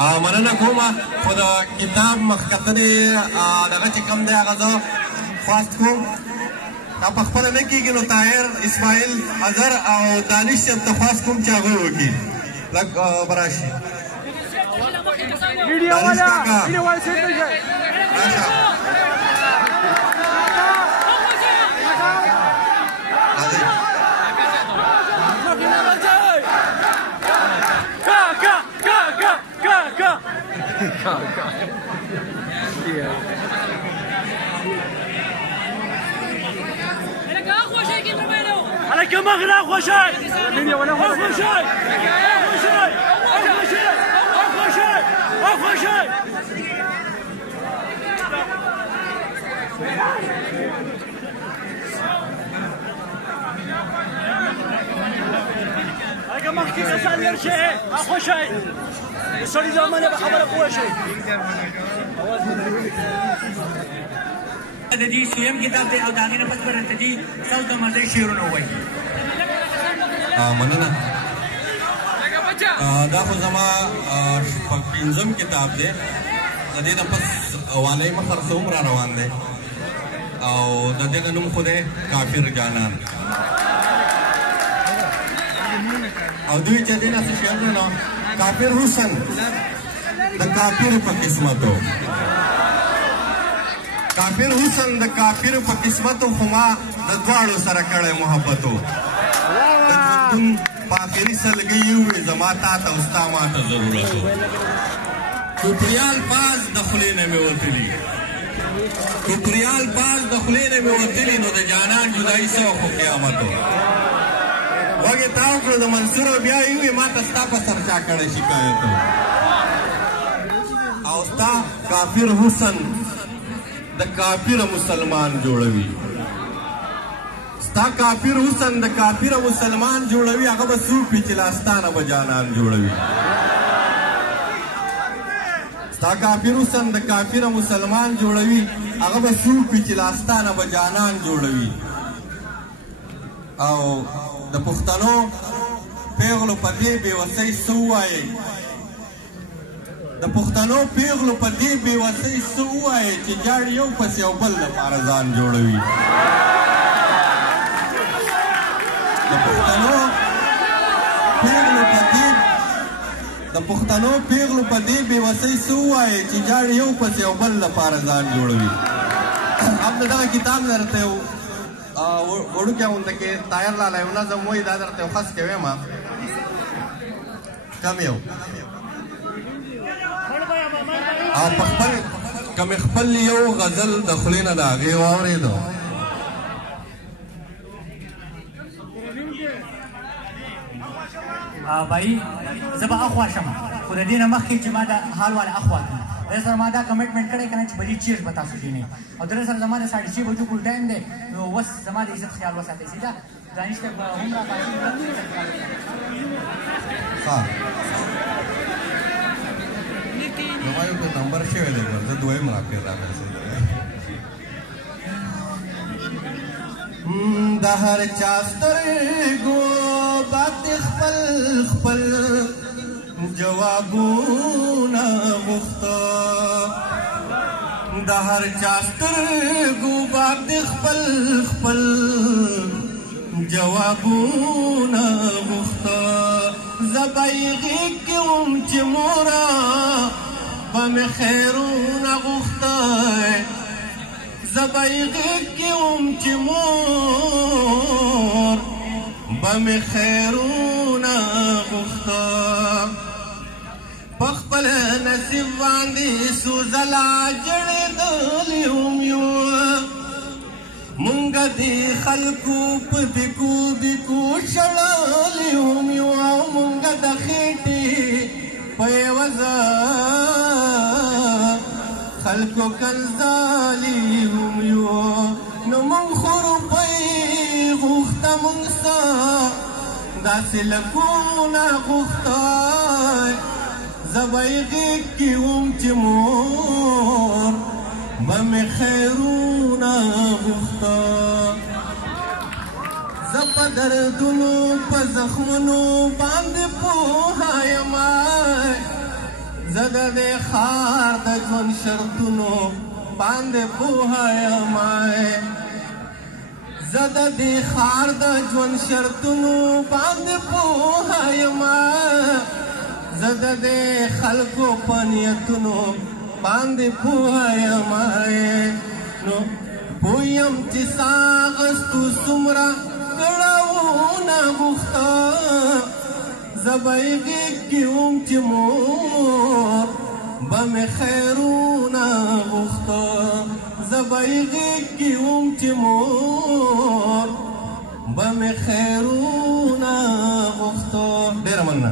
مننه کوم خو د کتاب مخکتنې دغه چې کوم دی هغه زه خواست کوم په خپله نه کېږي نو طاهر اسماعیل اظهر او دانش صاحب ته خواست کوم چې هغه وکړي لږ به راشي دانش کاکا راشه على كم اغلى اخو شاي اخو شاي اخو شاي على كم اختي تسال شيء اخو شاي سوري زمان بخبر اخو شاي د دې سویم کتاب دی او د هغې نه پس به راته دي سل د مزې شعرونه ووایي مننه دا خو زما شپږ پنځم کتاب دی د دې نه پس والی مخر څه هم را روان دی او د دغه نوم خو دی کافر جانان او دوی چې دې نه څه شعرونه نو کافر حسن د کافر په قسمتو کافر حسن د کافر په قسمتو خو ما د دواړو سره کړی محبتو د ژوندون په آخري سلګۍ ووې زما تا ته او ستا ما ته ضرورتو کوپریال باز د خولې نه مې وتلي کوپریال باز د خولې نه مې وتلي نو د جانان جدایي څه خو قیامتو وږې تاو کړو د منصورو بیا یې ووې ما ته ستا په سر چا کړی شکایتو او ستا کافر حسن د کافر مسلمان جوړوي ستا کافر حسن د کافر مسلمان جوړوي هغه به څوک وي چې لاستانه به جانان جوړوي ستا کافر حسن د کافر مسلمان جوړوي هغه به څوک وي چې لاستانه به جانان جوړوي او د پښتنو پیغلو په دې بېوسۍ څه ووایې د پښتنو پیغلو په دې بېوسۍ څه ووایې چې جاړي یو پس یو بل لپاره ځان جوړوي د پښتنو پیغلو په دې بېوسۍ څه ووایې چې جاړي یو پس یو بل لپاره ځان جوړوي هم د دغه کتاب نه درته یو وړوکی غونډه کې طاهر لالا یو نظم وایي دا درته یو خس کې وایم کم یو او په خپل کمې خپل یو غزل د خولې نه د هغې واورېدو بھائی زه به اخوا شم خو د دې نه مخکې چې ما د حال والا اخوا کړي د سره ما دا کمټمنټ کړی که نه چې بلې چیرز به تاسو کښېنئ او د سره زما د 6:30 بجو پورې ټایم دی نو اوس زما د عزت خیال وساتئ سیده دانش صاحب به هم راپاسي زما یو نمبر شوی دی زه دویم راکړې راغلی د هر چا سترګو باندې خپل خپل جوابونه غوښته د هر چا سترګو باندې خپل خپل جوابونه غوښته زه به یې غېږ کې وم چې مورا به مې خیرونه غوښتی زه به یې غېږ کې وم چې مور به مې خیرونه غوښته په خپل نصیب باندې څو ځله جړېدلي هم یو مونږ دې خلکو په بیکو بیکو شړلي هم یو او مونږ د خېټې په یوه خلکو کنځالي هم یو نو مونږ خو روپۍ غوښته مونږ ستا داسې لکونه غوښتی زه به یې غېږ کې وم چې مور به مې خیرونه غوښته زه په دردونو په زخمونو باندې پوهه یم زه د دې ښار د ژوند شرطونو باندې پوهه یمه زه د دې ښار د ژوند شرطونو باندې پوهه یمه زه د دې خلکو په نیتونو باندې پوهه یمه نو پوه یم چې سا اخیستو څومره کړاوونه غوښته زه به یې غېږ کې وم چې مور به مې خیرونه غوښته زه به یې غېږ کې وم چې مور به مې خیرونه غوښته ډېره مننه